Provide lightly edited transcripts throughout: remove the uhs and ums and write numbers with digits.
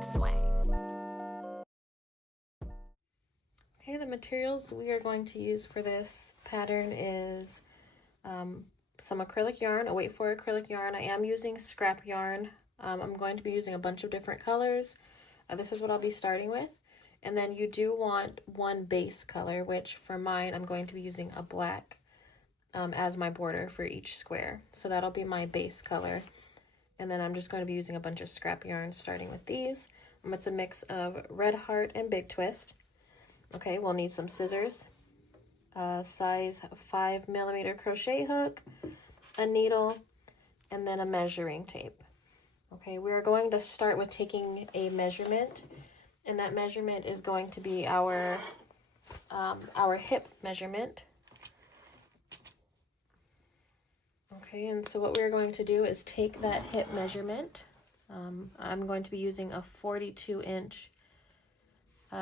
Sway. Okay, the materials we are going to use for this pattern is some acrylic yarn, a weight for acrylic yarn. I am using scrap yarn. I'm going to be using a bunch of different colors. This is what I'll be starting with. And then you do want one base color, which for mine, I'm going to be using a black as my border for each square. So that'll be my base color. And then I'm just going to be using a bunch of scrap yarn starting with these. It's a mix of Red Heart and Big Twist. Okay, we'll need some scissors, a size 5mm crochet hook, a needle, and then a measuring tape. Okay, we're going to start with taking a measurement, and that measurement is going to be our hip measurement. Okay, and so what we're going to do is take that hip measurement. I'm going to be using a 42-inch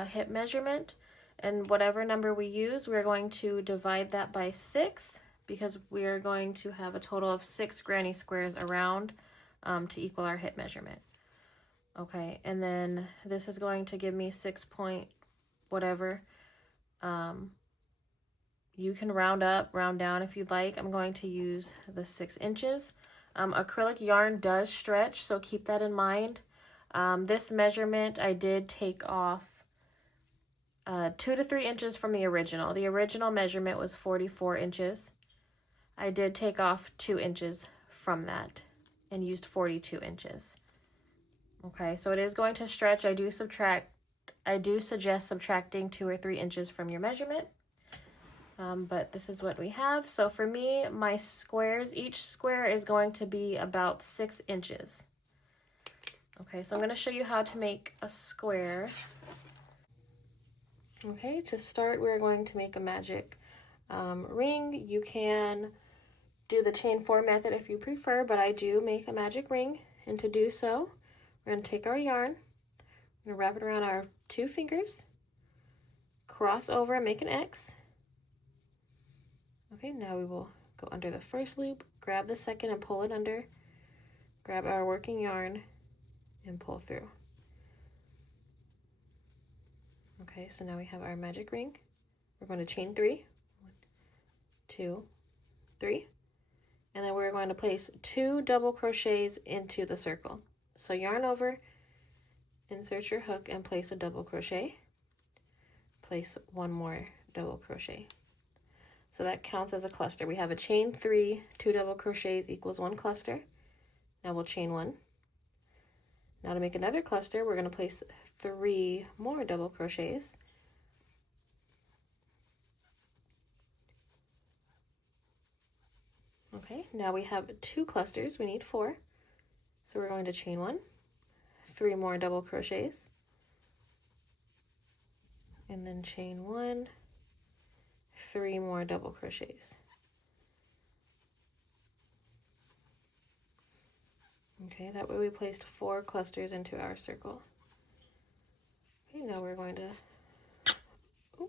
hip measurement, and whatever number we use, we're going to divide that by 6 because we are going to have a total of 6 granny squares around to equal our hip measurement. Okay, and then this is going to give me 6 point whatever. You can round up, round down if you'd like. I'm going to use the 6 inches. Acrylic yarn does stretch, so keep that in mind. This measurement I did take off 2 to 3 inches from the original. The original measurement was 44 inches. I did take off 2 inches from that and used 42 inches. Okay, so it is going to stretch. I do suggest subtracting 2 or 3 inches from your measurement. But this is what we have. So for me, my squares, each square is going to be about 6 inches. Okay, so I'm going to show you how to make a square. Okay, to start, we're going to make a magic ring. You can do the chain 4 method if you prefer, but I do make a magic ring. And to do so, we're going to take our yarn, we're going to wrap it around our 2 fingers, cross over and make an X. Okay, now we will go under the first loop, grab the second and pull it under, grab our working yarn and pull through. Okay, so now we have our magic ring. We're going to chain 3, 1, 2, 3, and then we're going to place 2 double crochets into the circle. So yarn over, insert your hook and place a double crochet, place 1 more double crochet. So that counts as a cluster. We have a chain 3, 2 double crochets equals 1 cluster. Now we'll chain 1. Now to make another cluster, we're going to place 3 more double crochets. Okay, now we have 2 clusters. We need 4. So we're going to chain 1, 3 more double crochets, and then chain 1, 3 more double crochets. Okay, that way we placed 4 clusters into our circle. Okay, now we're going to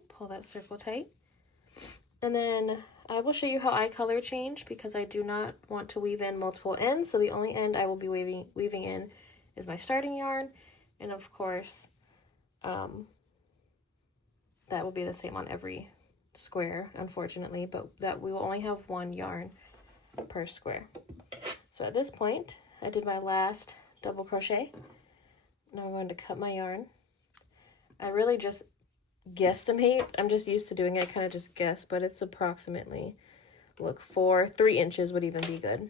pull that circle tight. And then I will show you how I color change because I do not want to weave in multiple ends. So the only end I will be weaving in is my starting yarn. And of course, that will be the same on every square, unfortunately, but that we will only have 1 yarn per square. So at this point, I did my last double crochet. Now I'm going to cut my yarn. I really just guesstimate. I'm just used to doing it. I kind of just guess, but it's approximately, look, 3 inches would even be good.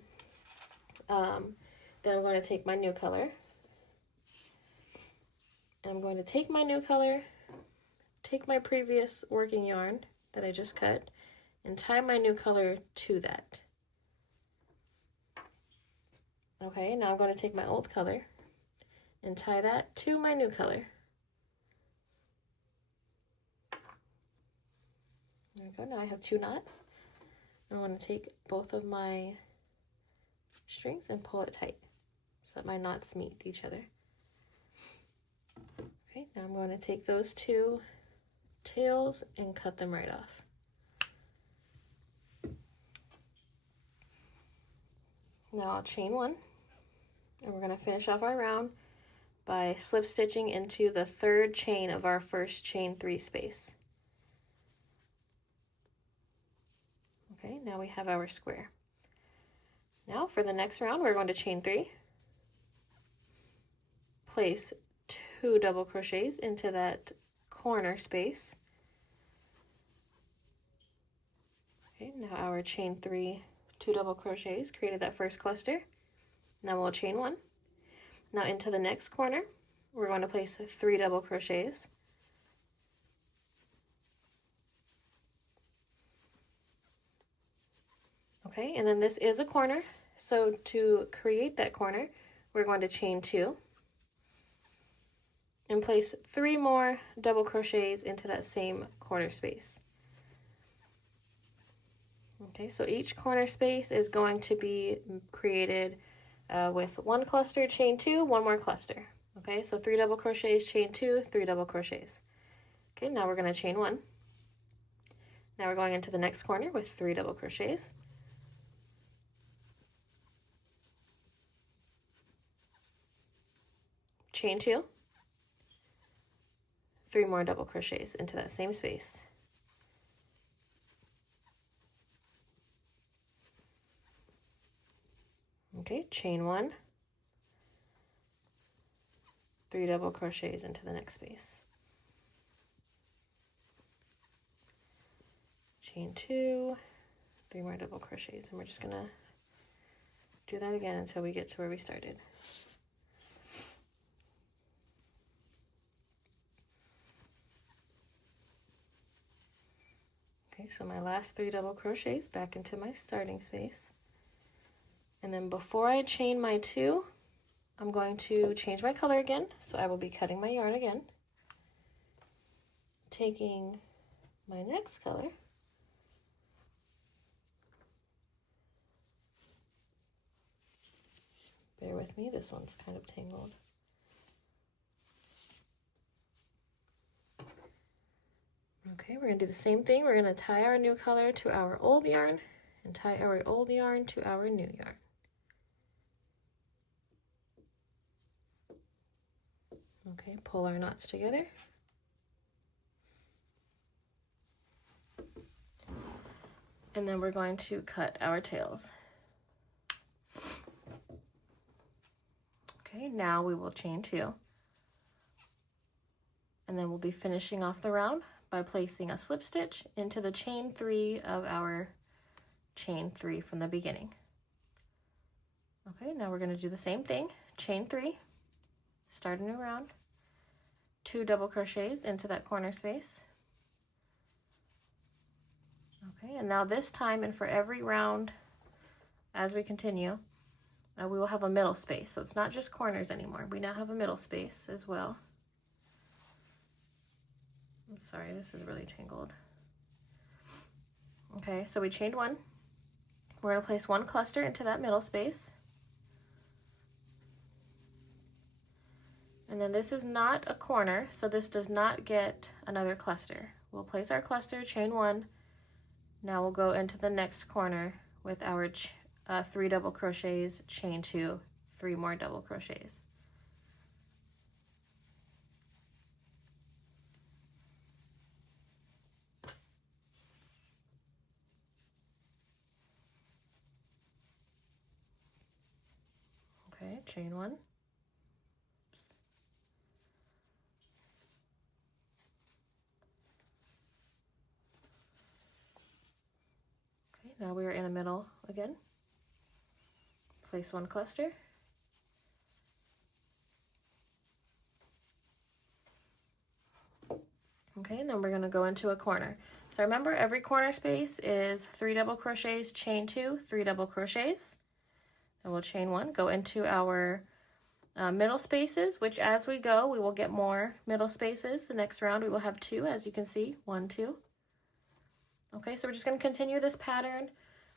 Then I'm going to take my new color. And I'm going to take my new color, take my previous working yarn that I just cut, and tie my new color to that. Okay, now I'm going to take my old color and tie that to my new color. There we go, now I have 2 knots. I'm going to take both of my strings and pull it tight so that my knots meet each other. Okay, now I'm going to take those 2 tails and cut them right off. Now I'll chain 1, and we're going to finish off our round by slip stitching into the third chain of our first chain 3 space. Okay, now we have our square. Now for the next round, we're going to chain 3, place 2 double crochets into that corner space. Okay, now our chain 3, 2 double crochets created that first cluster. Now we'll chain 1. Now into the next corner, we're going to place 3 double crochets. Okay, and then this is a corner, so to create that corner, we're going to chain 2 and place 3 more double crochets into that same corner space. Okay, so each corner space is going to be created with 1 cluster, chain 2, 1 more cluster. Okay, so 3 double crochets, chain 2, 3 double crochets. Okay, now we're going to chain 1. Now we're going into the next corner with 3 double crochets. Chain 2, 3 more double crochets into that same space. Okay, chain 1, 3 double crochets into the next space. Chain 2, 3 more double crochets, and we're just gonna do that again until we get to where we started. Okay, so my last 3 double crochets back into my starting space. And then before I chain my 2, I'm going to change my color again. So I will be cutting my yarn again, taking my next color, bear with me, this one's kind of tangled. Okay, we're going to do the same thing. We're going to tie our new color to our old yarn and tie our old yarn to our new yarn. Okay, pull our knots together. And then we're going to cut our tails. Okay, now we will chain 2. And then we'll be finishing off the round by placing a slip stitch into the chain 3 of our chain 3 from the beginning. Okay, now we're going to do the same thing. Chain 3, start a new round, 2 double crochets into that corner space. Okay, and now this time and for every round as we continue, we will have a middle space. So it's not just corners anymore. We now have a middle space as well. I'm sorry, this is really tangled. Okay, so we chained 1. We're going to place 1 cluster into that middle space. And then this is not a corner, so this does not get another cluster. We'll place our cluster, chain 1. Now we'll go into the next corner with our 3 double crochets, chain 2, 3 more double crochets. Okay, chain 1. Okay, now we are in the middle again. Place 1 cluster. Okay, and then we're going to go into a corner. So remember, every corner space is 3 double crochets, chain 2, 3 double crochets. Then we'll chain 1, go into our middle spaces, which as we go, we will get more middle spaces. The next round we will have 2, as you can see, 1, 2. Okay, so we're just going to continue this pattern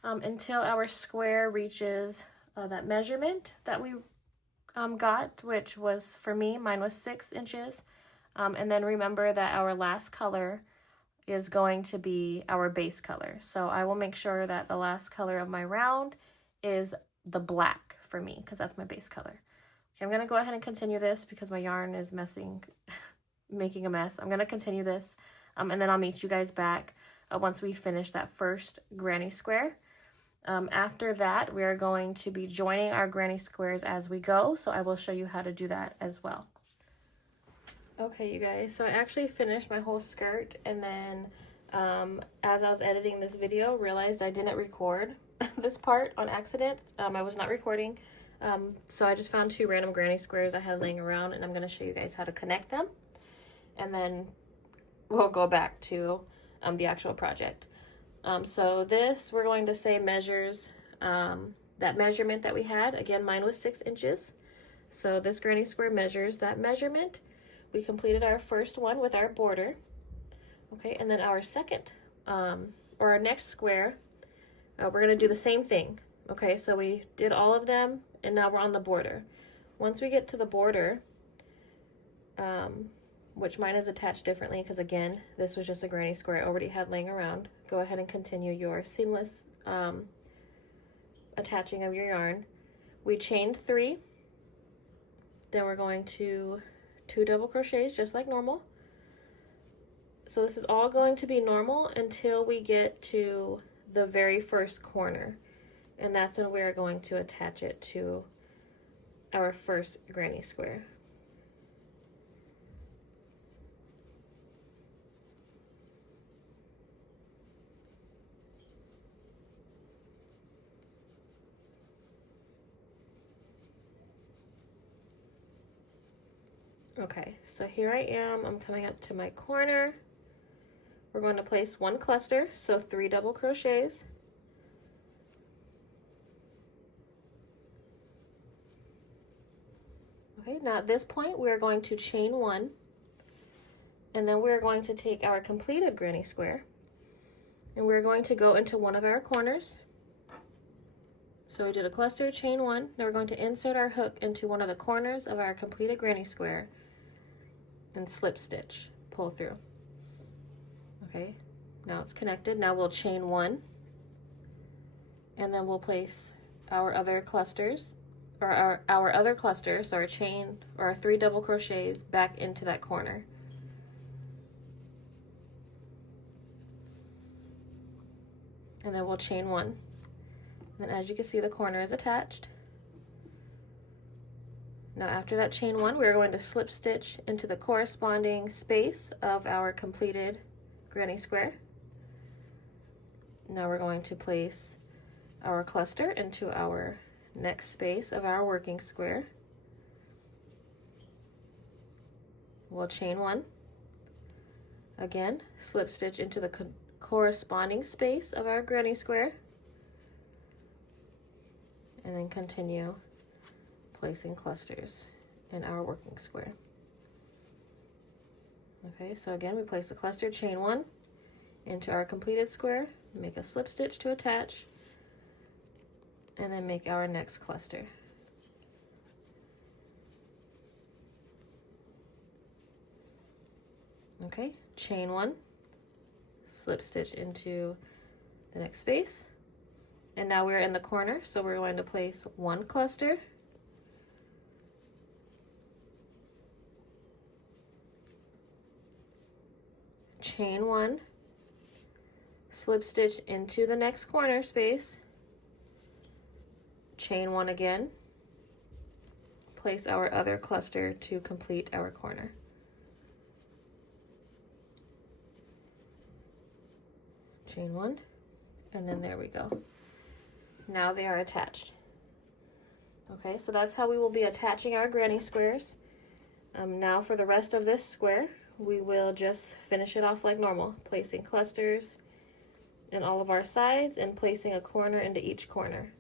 until our square reaches that measurement that we got, which was, for me, mine was 6 inches. And then remember that our last color is going to be our base color. So I will make sure that the last color of my round is the black for me, because that's my base color. I'm going to go ahead and continue this because my yarn is making a mess. I'm going to continue this, and then I'll meet you guys back once we finish that first granny square. After that, we are going to be joining our granny squares as we go, so I will show you how to do that as well. Okay, you guys, so I actually finished my whole skirt, and then as I was editing this video, realized I didn't record this part on accident. I was not recording, so I just found 2 random granny squares I had laying around, and I'm going to show you guys how to connect them, and then we'll go back to the actual project. So this, we're going to say measures that measurement that we had. Again, mine was 6 inches. So this granny square measures that measurement. We completed our first one with our border. Okay, and then our second, or our next square, we're gonna do the same thing. Okay, so we did all of them, and now we're on the border. Once we get to the border, which mine is attached differently because again, this was just a granny square I already had laying around. Go ahead and continue your seamless attaching of your yarn. We chained 3, then we're going to 2 double crochets just like normal. So this is all going to be normal until we get to the very first corner, and that's when we are going to attach it to our first granny square. Okay, so here I am, I'm coming up to my corner. We're going to place 1 cluster, so 3 double crochets. Okay, now at this point we are going to chain 1, and then we're going to take our completed granny square, and we're going to go into one of our corners. So we did a cluster, chain 1, now we're going to insert our hook into one of the corners of our completed granny square and slip stitch, pull through. Okay, now it's connected. Now we'll chain 1, and then we'll place our other clusters, or our other clusters, so our chain or our 3 double crochets back into that corner. And then we'll chain 1. And then as you can see, the corner is attached. Now after that chain 1, we're going to slip stitch into the corresponding space of our completed granny square. Now we're going to place our cluster into our next space of our working square. We'll chain 1. Again, slip stitch into the corresponding space of our granny square, and then continue placing clusters in our working square. Okay, so again, we place the cluster, chain 1 into our completed square, make a slip stitch to attach, and then make our next cluster. Okay, chain 1, slip stitch into the next space, and now we're in the corner, so we're going to place 1 cluster, chain 1, slip stitch into the next corner space, chain 1 again, place our other cluster to complete our corner. Chain 1, and then there we go. Now they are attached. Okay, so that's how we will be attaching our granny squares. Now for the rest of this square, we will just finish it off like normal, placing clusters in all of our sides and placing a corner into each corner.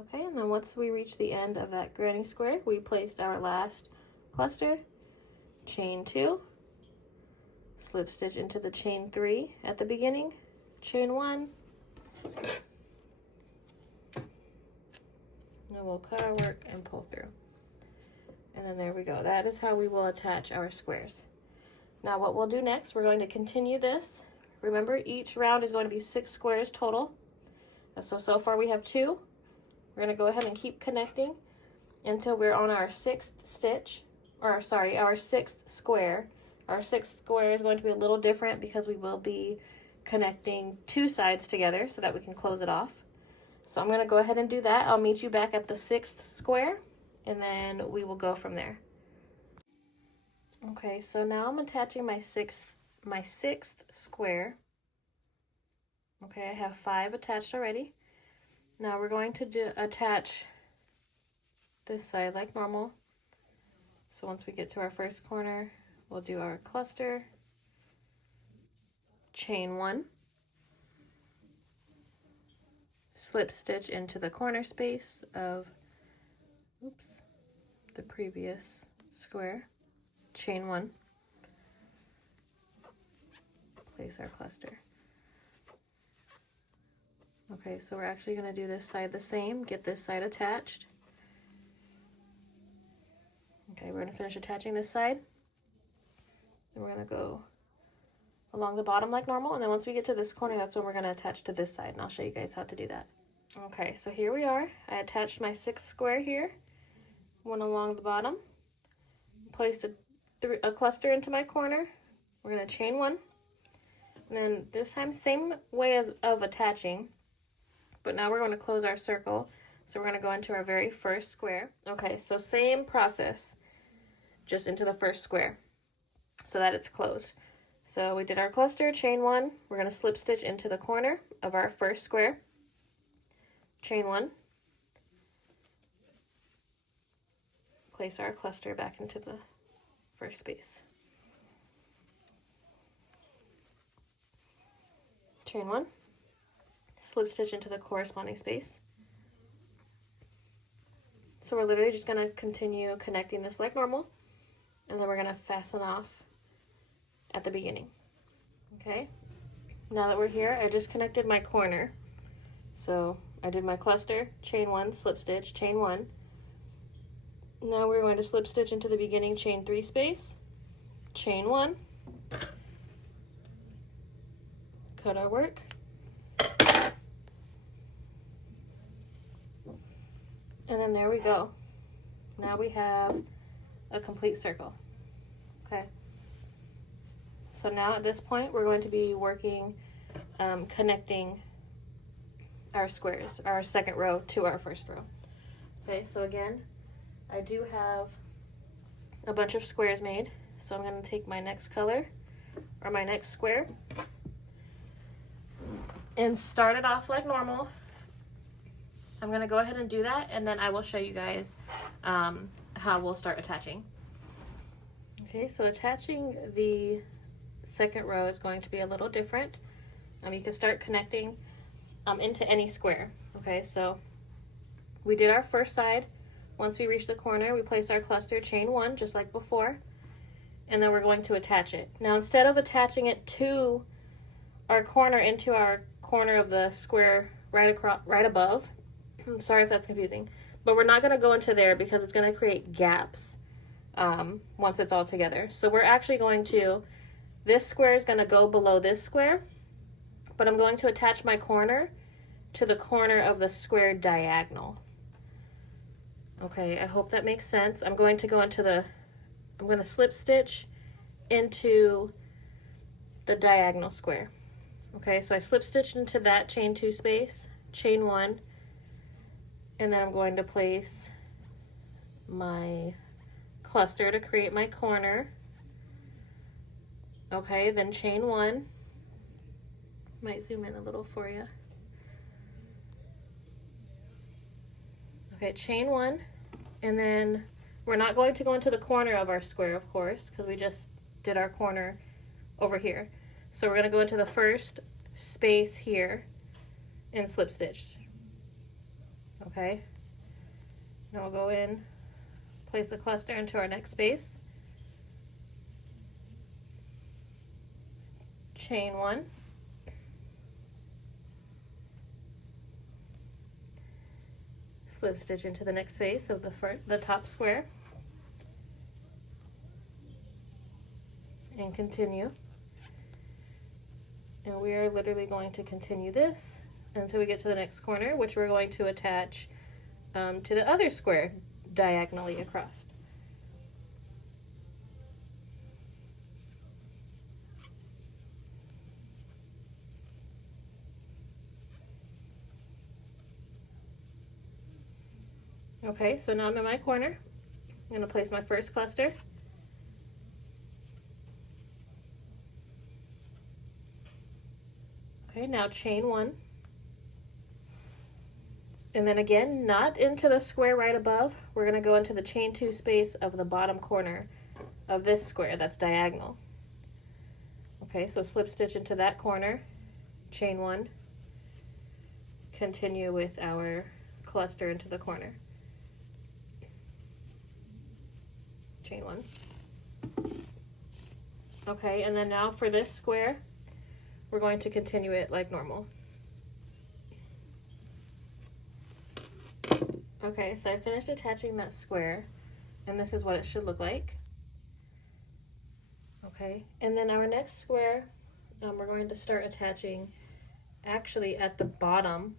Okay, and then once we reach the end of that granny square, we placed our last cluster, chain 2, slip stitch into the chain 3 at the beginning, chain 1, and we'll cut our work and pull through. And then there we go. That is how we will attach our squares. Now what we'll do next, we're going to continue this. Remember, each round is going to be 6 squares total. So far we have 2. We're going to go ahead and keep connecting until we're on our 6th stitch, or sorry, our 6th square. Our 6th square is going to be a little different because we will be connecting 2 sides together so that we can close it off. So I'm going to go ahead and do that. I'll meet you back at the 6th square, and then we will go from there. Okay, so now I'm attaching my sixth square. Okay, I have 5 attached already. Now we're going to attach this side like normal. So once we get to our first corner, we'll do our cluster, chain 1, slip stitch into the corner space of, the previous square, chain 1, place our cluster. Okay, so we're actually going to do this side the same, get this side attached. Okay, we're going to finish attaching this side. And we're going to go along the bottom like normal, and then once we get to this corner, that's when we're going to attach to this side, and I'll show you guys how to do that. Okay, so here we are. I attached my 6th square here, one along the bottom, placed a cluster into my corner. We're going to chain 1, and then this time same way of attaching, but now we're going to close our circle. So we're going to go into our very first square. Okay, so same process, just into the first square so that it's closed. So we did our cluster, chain 1, we're going to slip stitch into the corner of our first square, chain 1, place our cluster back into the first space, chain 1, slip stitch into the corresponding space. So we're literally just going to continue connecting this like normal, and then we're going to fasten off at the beginning. Okay, now that we're here, I just connected my corner. So I did my cluster, chain 1, slip stitch, chain 1. Now we're going to slip stitch into the beginning chain 3 space, chain 1, cut our work, and then there we go. Now we have a complete circle. Okay, so now at this point we're going to be working connecting our squares, our second row to our first row. Okay, so again, I do have a bunch of squares made, so I'm going to take my next color or my next square and start it off like normal. I'm going to go ahead and do that, and then I will show you guys how we'll start attaching. Okay, so attaching the second row is going to be a little different. You can start connecting into any square. Okay, so we did our first side. Once we reach the corner, we place our cluster, chain 1, just like before, and then we're going to attach it. Now, instead of attaching it to our corner, into our corner of the square right above, I'm sorry if that's confusing, but we're not going to go into there because it's going to create gaps once it's all together. So we're actually going to, this square is going to go below this square, but I'm going to attach my corner to the corner of the square diagonal. Okay, I hope that makes sense. I'm going to go into I'm going to slip stitch into the diagonal square. Okay, so I slip stitched into that chain 2 space, chain 1, and then I'm going to place my cluster to create my corner. Okay, then chain 1. Might zoom in a little for you. Okay, chain 1, and then we're not going to go into the corner of our square, of course, because we just did our corner over here. So we're going to go into the first space here and slip stitch. Okay, now we'll go in, place a cluster into our next space, chain 1, slip stitch into the next space of the top square, and continue. And we are literally going to continue this until we get to the next corner, which we're going to attach to the other square diagonally across. Okay, so now I'm in my corner. I'm going to place my first cluster. Okay, now chain 1. And then again, not into the square right above. We're going to go into the chain 2 space of the bottom corner of this square that's diagonal. Okay, so slip stitch into that corner, chain 1, continue with our cluster into the corner. Chain 1. Okay, and then now for this square, we're going to continue it like normal. Okay, so I finished attaching that square, and this is what it should look like. Okay, and then our next square, we're going to start attaching actually at the bottom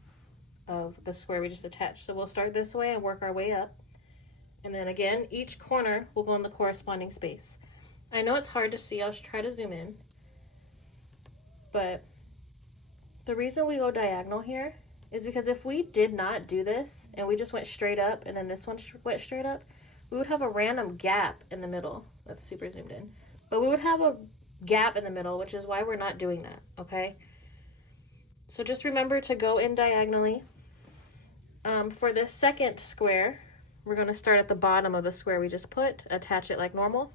of the square we just attached. So we'll start this way and work our way up. And then again, each corner will go in the corresponding space. I know it's hard to see, I'll try to zoom in. But the reason we go diagonal here is because if we did not do this and we just went straight up and then this one went straight up, we would have a random gap in the middle. That's super zoomed in. But we would have a gap in the middle, which is why we're not doing that, okay? So just remember to go in diagonally. For this second square, we're going to start at the bottom of the square we just put, attach it like normal.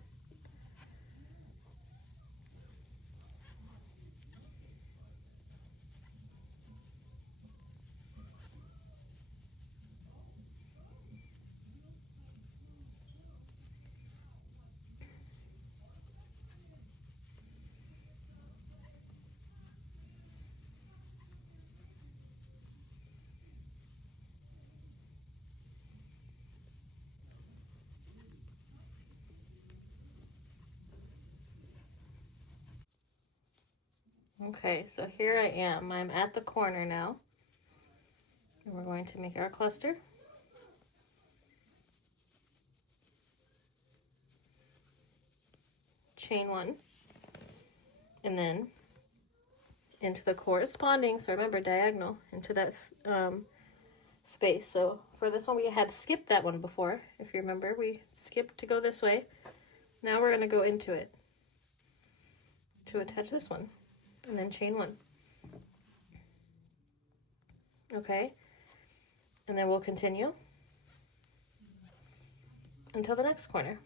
Okay, so here I am. I'm at the corner now. And we're going to make our cluster. Chain 1. And then into the corresponding, so remember diagonal, into that space. So for this one we had skipped that one before. If you remember, we skipped to go this way. Now we're going to go into it to attach this one. And then chain 1. Okay, and then we'll continue until the next corner.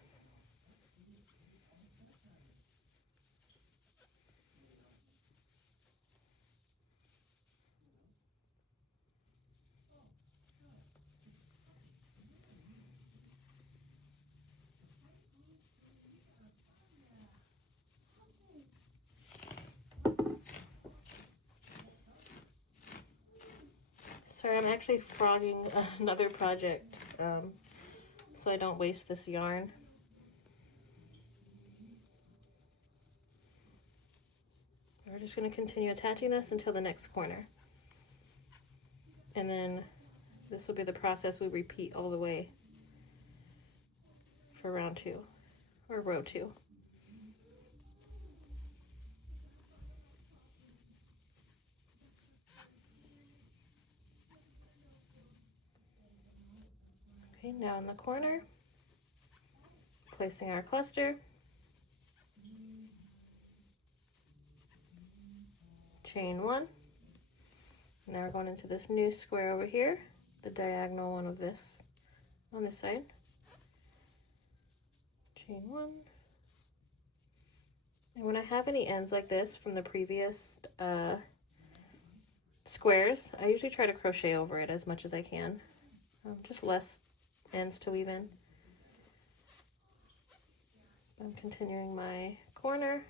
Sorry, I'm actually frogging another project, so I don't waste this yarn. We're just going to continue attaching this until the next corner. And then this will be the process we repeat all the way for round 2, or row 2. Okay, now in the corner, placing our cluster, chain 1. Now we're going into this new square over here, the diagonal one of this on this side. Chain 1. And when I have any ends like this from the previous squares, I usually try to crochet over it as much as I can. just less ends to weave in. I'm continuing my corner.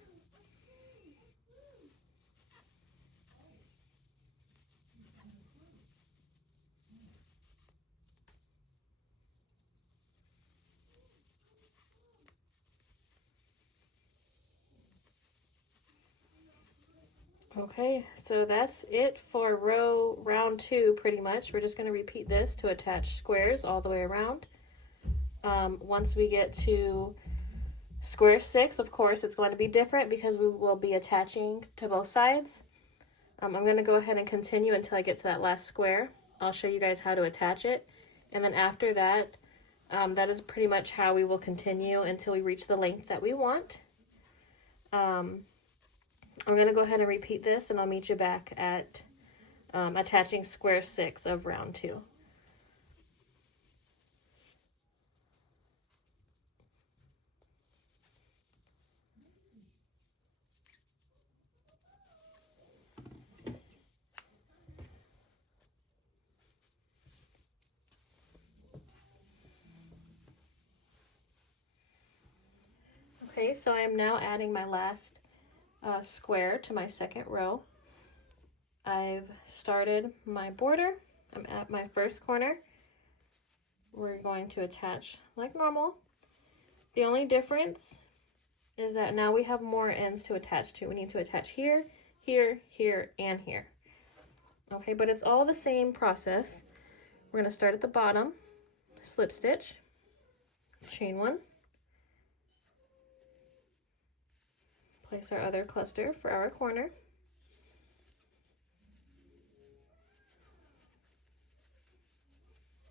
Okay, so that's it for round 2 pretty much. We're just going to repeat this to attach squares all the way around. Once we get to square 6, of course, it's going to be different because we will be attaching to both sides. I'm going to go ahead and continue until I get to that last square. I'll show you guys how to attach it. And then after that, that is pretty much how we will continue until we reach the length that we want. I'm going to go ahead and repeat this, and I'll meet you back at attaching square 6 of round 2. Okay, so I am now adding my last square to my second row. I've started my border. I'm at my first corner. We're going to attach like normal. The only difference is that now we have more ends to attach to. We need to attach here, here, here, and here. Okay, but it's all the same process. We're going to start at the bottom, slip stitch, chain 1, place our other cluster for our corner,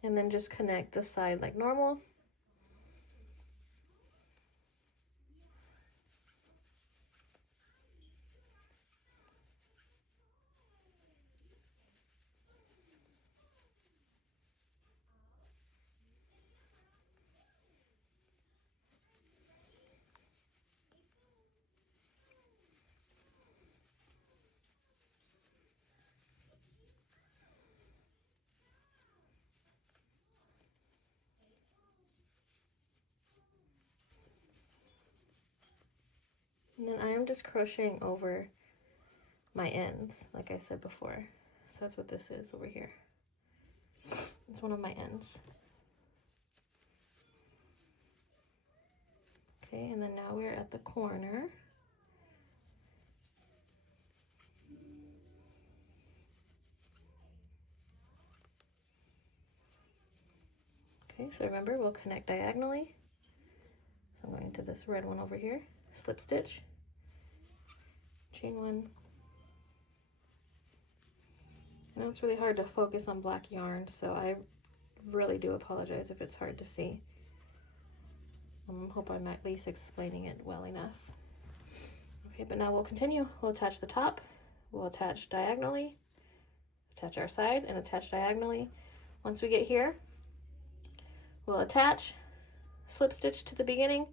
and then just connect the side like normal. And then I am just crocheting over my ends, like I said before. So that's what this is over here. It's one of my ends. Okay, and then now we're at the corner. Okay, so remember, we'll connect diagonally. So I'm going to this red one over here, slip stitch, chain 1. I know it's really hard to focus on black yarn, so I really do apologize if it's hard to see. I hope I'm at least explaining it well enough. Okay, but now we'll continue. We'll attach the top, we'll attach diagonally, attach our side, and attach diagonally. Once we get here, we'll attach, slip stitch to the beginning,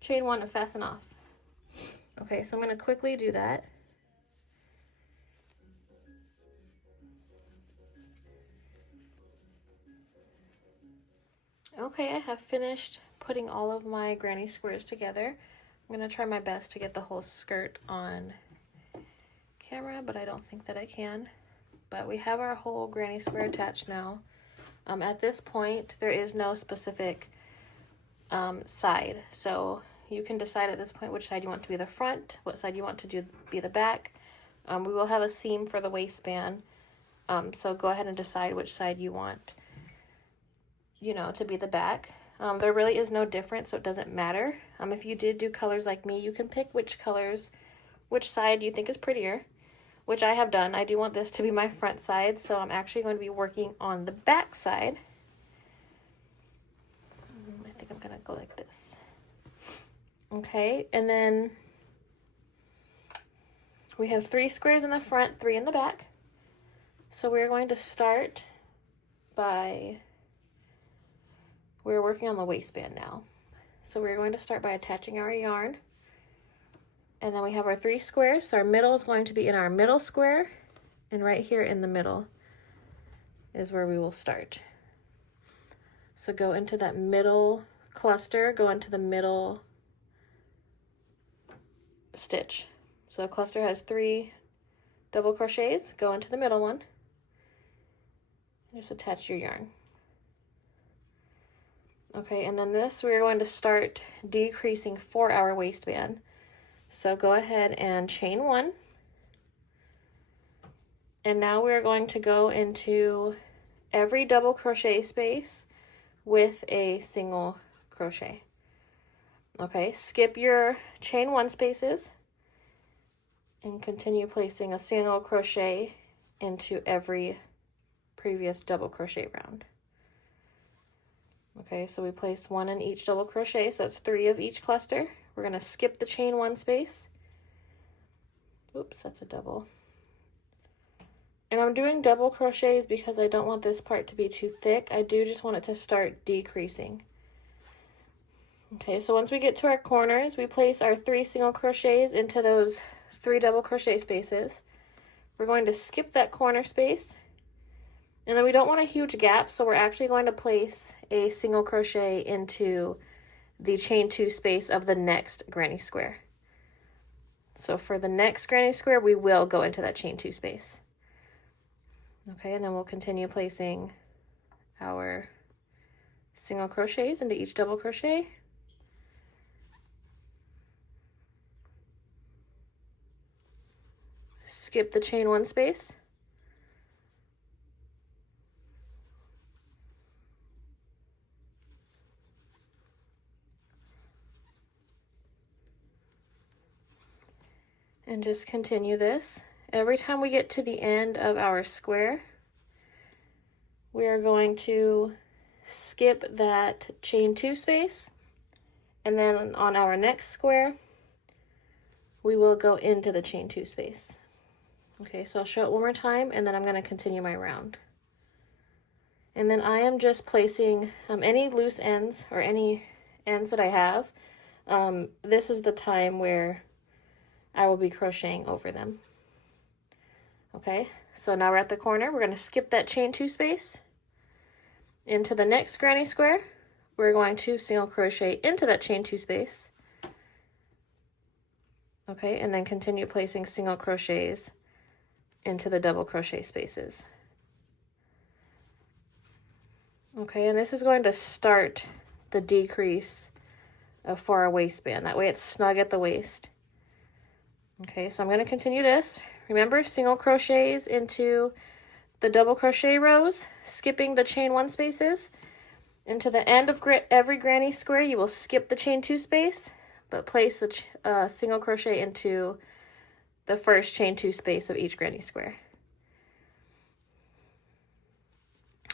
chain 1, and fasten off. Okay, so I'm going to quickly do that. Okay, I have finished putting all of my granny squares together. I'm going to try my best to get the whole skirt on camera, but I don't think that I can. But we have our whole granny square attached now. At this point, there is no specific side, so you can decide at this point which side you want to be the front, what side you want to be the back. We will have a seam for the waistband, so go ahead and decide which side you want, to be the back. There really is no difference, so it doesn't matter. If you did do colors like me, you can pick which side you think is prettier, which I have done. I do want this to be my front side, so I'm actually going to be working on the back side. I think I'm going to go like this. Okay, and then we have 3 squares in the front, 3 in the back. So we're going to start by, we're working on the waistband now. So we're going to start by attaching our yarn. And then we have our 3 squares. So our middle is going to be in our middle square. And right here in the middle is where we will start. So go into that middle cluster, go into the middle stitch. So the cluster has 3 double crochets, go into the middle one, and just attach your yarn. Okay, and then this we're going to start decreasing for our waistband. So go ahead and chain 1. And now we're going to go into every double crochet space with a single crochet. Okay, skip your chain 1 spaces and continue placing a single crochet into every previous double crochet round. Okay, so we placed 1 in each double crochet, so that's 3 of each cluster. We're going to skip the chain 1 space. Oops, that's a double. And I'm doing double crochets because I don't want this part to be too thick. I do just want it to start decreasing. Okay, so once we get to our corners, we place our 3 single crochets into those 3 double crochet spaces. We're going to skip that corner space. And then we don't want a huge gap, so we're actually going to place a single crochet into the chain 2 space of the next granny square. So for the next granny square, we will go into that chain 2 space. Okay, and then we'll continue placing our single crochets into each double crochet. Skip the chain 1 space. And just continue this. Every time we get to the end of our square, we are going to skip that chain 2 space, and then on our next square, we will go into the chain 2 space. Okay, so I'll show it one more time, and then I'm going to continue my round. And then I am just placing any loose ends or any ends that I have. This is the time where I will be crocheting over them. Okay, so now we're at the corner. We're going to skip that chain 2 space into the next granny square. We're going to single crochet into that chain 2 space. Okay, and then continue placing single crochets into the double crochet spaces. Okay, and this is going to start the decrease for our waistband. That way it's snug at the waist. Okay, so I'm going to continue this. Remember, single crochets into the double crochet rows, skipping the chain 1 spaces. Into the end of every granny square, you will skip the chain 2 space, but place a single crochet into the first chain 2 space of each granny square.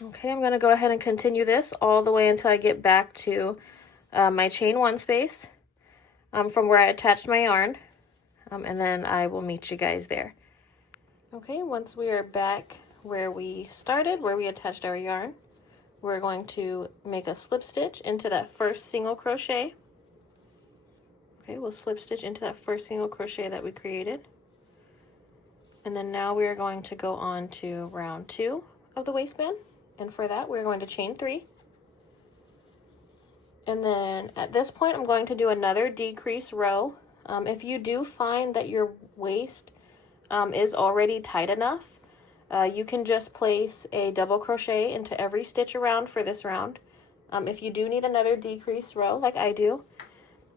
Okay, I'm going to go ahead and continue this all the way until I get back to my chain 1 space from where I attached my yarn, and then I will meet you guys there. Okay, once we are back where we started, where we attached our yarn, we're going to make a slip stitch into that first single crochet. Okay, we'll slip stitch into that first single crochet that we created. And then now we are going to go on to round 2 of the waistband. And for that, we're going to chain 3. And then at this point, I'm going to do another decrease row. If you do find that your waist is already tight enough, you can just place a double crochet into every stitch around for this round. If you do need another decrease row, like I do,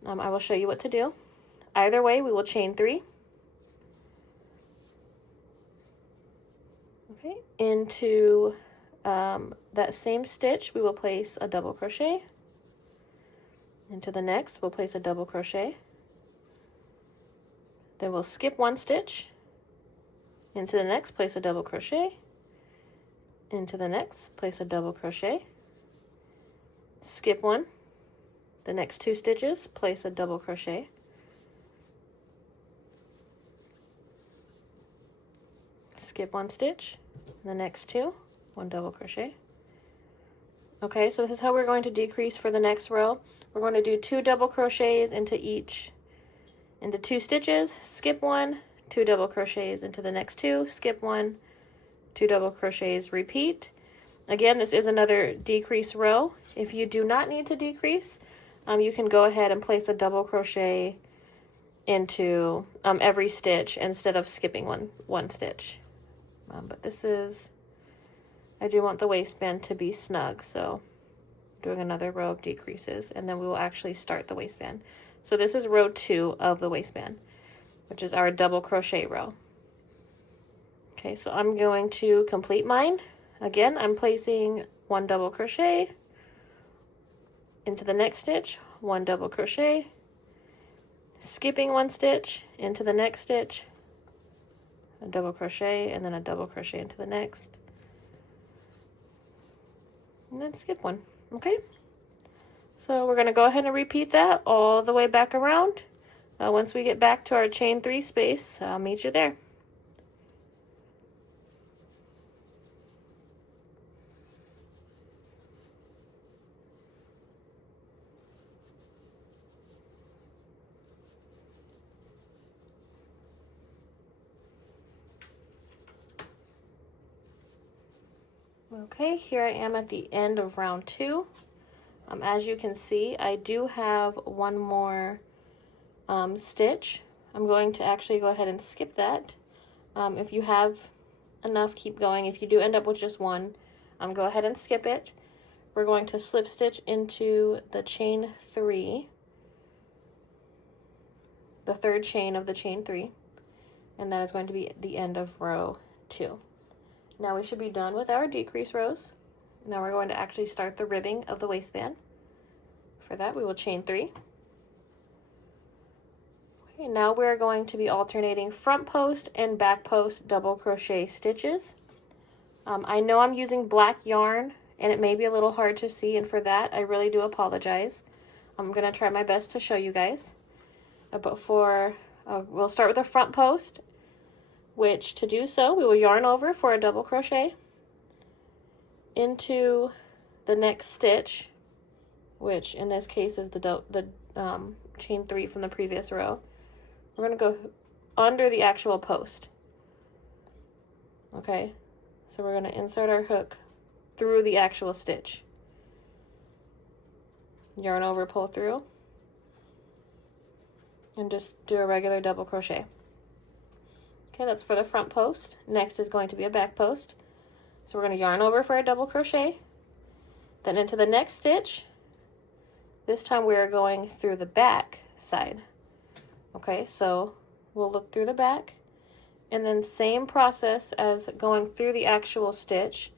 I will show you what to do. Either way, we will chain 3. Okay, into that same stitch, we will place a double crochet. Into the next, we'll place a double crochet. Then we'll skip 1 stitch. Into the next, place a double crochet. Into the next, place a double crochet. Skip 1. The next 2 stitches, place a double crochet. Skip 1 stitch. The next 2, 1 double crochet. Okay, so this is how we're going to decrease for the next row. We're going to do 2 double crochets into 2 stitches, skip 1, 2 double crochets into the next 2, skip 1, 2 double crochets, repeat. Again, this is another decrease row. If you do not need to decrease, you can go ahead and place a double crochet into every stitch instead of skipping one stitch. But this is, I do want the waistband to be snug, so doing another row of decreases, and then we will actually start the waistband. So this is row 2 of the waistband, which is our double crochet row. Okay, so I'm going to complete mine. Again, I'm placing 1 double crochet into the next stitch, 1 double crochet, skipping 1 stitch into the next stitch, a double crochet, and then a double crochet into the next, and then skip 1. Okay, so we're going to go ahead and repeat that all the way back around. Once we get back to our chain 3 space, I'll meet you there. Okay, here I am at the end of round 2. As you can see, I do have 1 more stitch. I'm going to actually go ahead and skip that. If you have enough, keep going. If you do end up with just 1, go ahead and skip it. We're going to slip stitch into the chain 3, the 3rd chain of the chain 3, and that is going to be the end of row 2. Now we should be done with our decrease rows. Now we're going to actually start the ribbing of the waistband. For that, we will chain 3. Okay, now we're going to be alternating front post and back post double crochet stitches. I know I'm using black yarn, and it may be a little hard to see, and for that, I really do apologize. I'm going to try my best to show you guys. But we'll start with the front post, which to do so, we will yarn over for a double crochet into the next stitch, which in this case is the chain 3 from the previous row. We're going to go under the actual post. Okay, so we're going to insert our hook through the actual stitch. Yarn over, pull through, and just do a regular double crochet. Okay, that's for the front post. Next is going to be a back post. So we're going to yarn over for a double crochet, then into the next stitch. This time we are going through the back side. Okay, so we'll look through the back, and then same process as going through the actual stitch,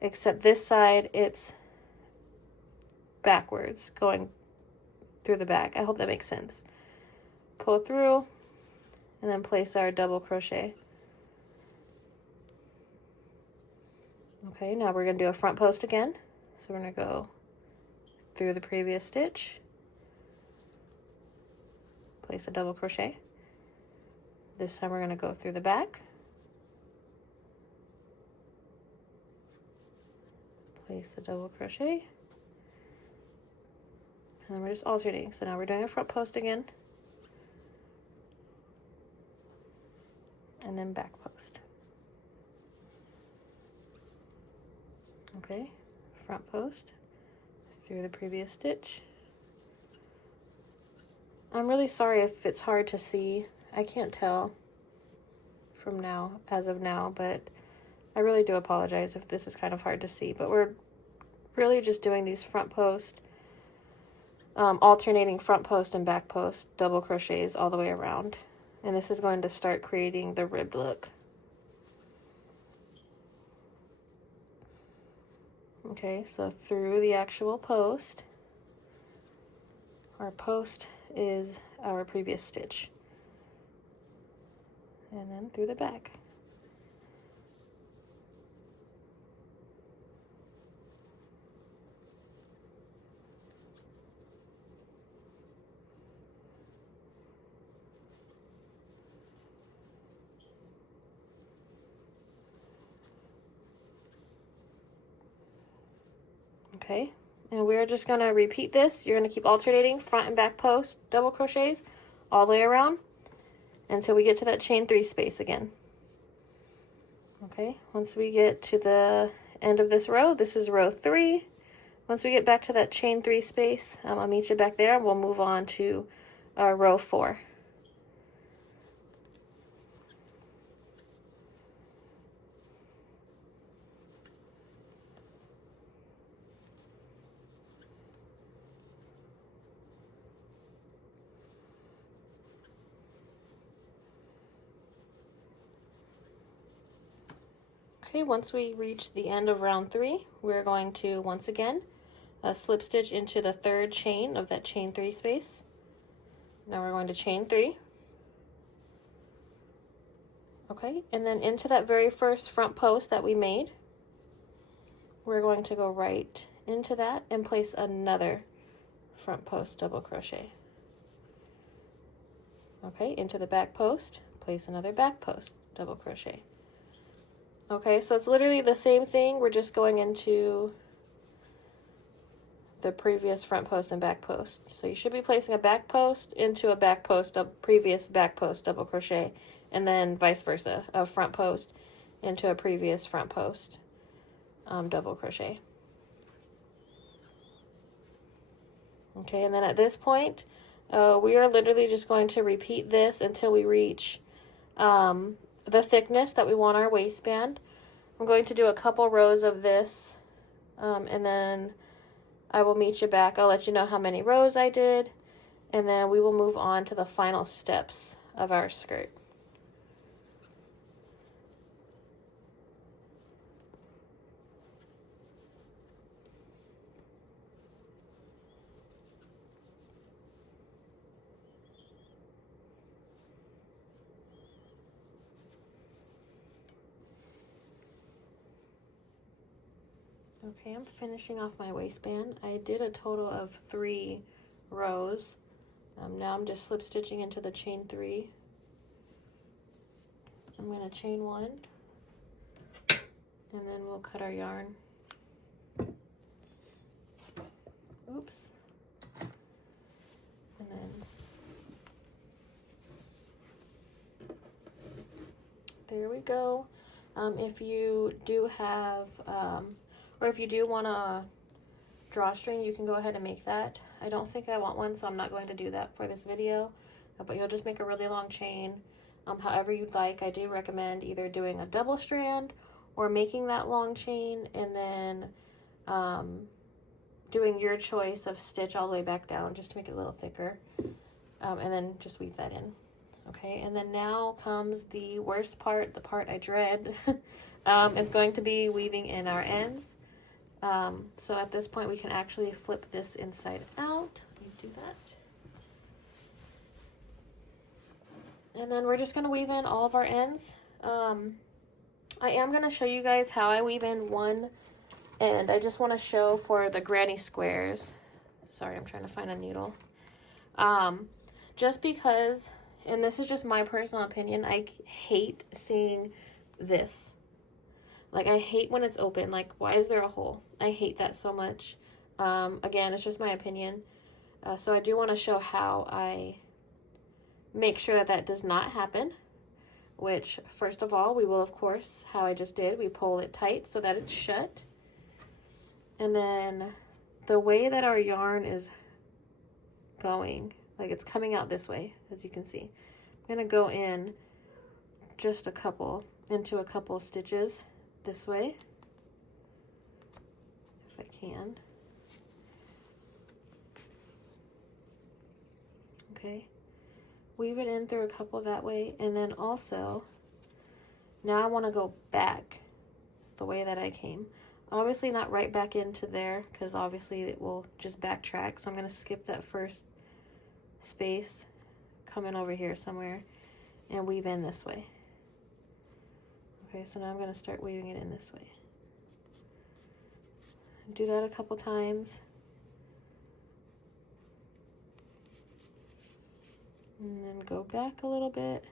except this side it's backwards, going through the back. I hope that makes sense. Pull through, and then place our double crochet. Okay, now we're going to do a front post again. So we're going to go through the previous stitch, place a double crochet. This time we're going to go through the back, place a double crochet, and then we're just alternating. So now we're doing a front post again, and then back post. Okay, front post through the previous stitch. I'm really sorry if it's hard to see. I can't tell from now, as of now, but I really do apologize if this is kind of hard to see. But we're really just doing these front post, alternating front post and back post double crochets all the way around. And this is going to start creating the ribbed look. Okay, so through the actual post, our post is our previous stitch, and then through the back. Okay, and we're just going to repeat this. You're going to keep alternating front and back post double crochets all the way around until we get to that chain 3 space again. Okay, once we get to the end of this row. This is row 3. Once we get back to that chain 3 space, I'll meet you back there and we'll move on to row 4. Okay, once we reach the end of round 3, we're going to once again slip stitch into the 3rd chain of that chain 3 space. Now we're going to chain 3. Okay, and then into that very first front post that we made, we're going to go right into that and place another front post double crochet. Okay, into the back post, place another back post double crochet. Okay, so it's literally the same thing. We're just going into the previous front post and back post. So you should be placing a back post into a back post, a previous back post double crochet, and then vice versa, a front post into a previous front post double crochet. Okay, and then at this point, we are literally just going to repeat this until we reach the thickness that we want our waistband. I'm going to do a couple rows of this, and then I will meet you back. I'll let you know how many rows I did, and then we will move on to the final steps of our skirt. Okay, I'm finishing off my waistband. I did a total of 3 rows. Now I'm just slip stitching into the chain 3. I'm going to chain 1, and then we'll cut our yarn. Oops. And then there we go. If you do have or if you do want a drawstring, you can go ahead and make that. I don't think I want one, so I'm not going to do that for this video. But you'll just make a really long chain, however you'd like. I do recommend either doing a double strand or making that long chain and then doing your choice of stitch all the way back down just to make it a little thicker. And then just weave that in. Okay, and then now comes the worst part, the part I dread. It's going to be weaving in our ends. So at this point we can actually flip this inside out. Let me do that. And then we're just going to weave in all of our ends. I am going to show you guys how I weave in one end. I just want to show for the granny squares. Sorry, I'm trying to find a needle. Just because, and this is just my personal opinion, I hate seeing this. Like, I hate when it's open. Like, why is there a hole? I hate that so much. Again, it's just my opinion. So I do want to show how I make sure that that does not happen. Which, first of all, we will, of course, how I just did, we pull it tight so that it's shut. And then the way that our yarn is going, like it's coming out this way, as you can see. I'm going to go in just into a couple stitches this way, if I can. Okay, weave it in through a couple that way, and then also, now I want to go back the way that I came. Obviously not right back into there, because obviously it will just backtrack, so I'm going to skip that first space, come in over here somewhere, and weave in this way. Okay, so now I'm going to start weaving it in this way. Do that a couple times. And then go back a little bit.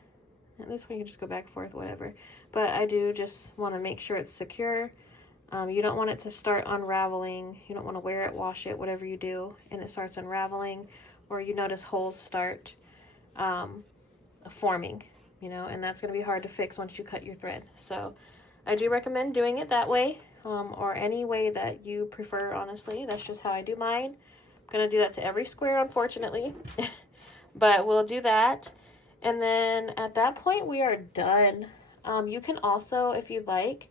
And this way you can just go back and forth, whatever. But I do just want to make sure it's secure. You don't want it to start unraveling. You don't want to wear it, wash it, whatever you do, and it starts unraveling. Or you notice holes start forming. You know, and that's going to be hard to fix once you cut your thread. So I do recommend doing it that way. or any way that you prefer, honestly. That's just how I do mine. I'm going to do that to every square, unfortunately. But we'll do that. And then at that point, we are done. You can also, if you'd like,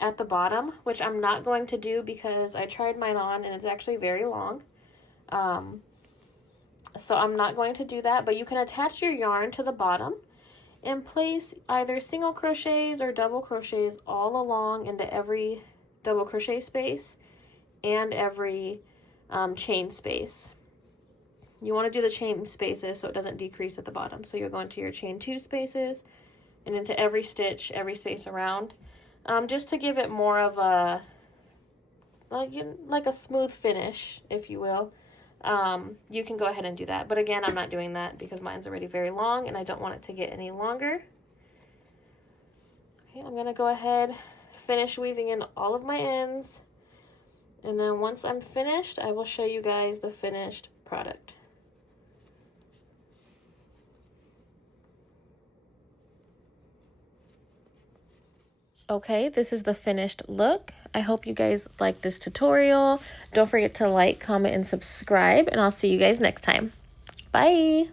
at the bottom, which I'm not going to do because I tried mine on and it's actually very long. So I'm not going to do that, but you can attach your yarn to the bottom and place either single crochets or double crochets all along into every double crochet space and every chain space. You want to do the chain spaces so it doesn't decrease at the bottom. So you're going to your chain 2 spaces and into every stitch, every space around, just to give it more of a like a smooth finish, if you will. You can go ahead and do that. But again, I'm not doing that because mine's already very long and I don't want it to get any longer. Okay, I'm going to go ahead, finish weaving in all of my ends. And then once I'm finished, I will show you guys the finished product. Okay, this is the finished look. I hope you guys like this tutorial. Don't forget to like, comment, and subscribe, and I'll see you guys next time. Bye!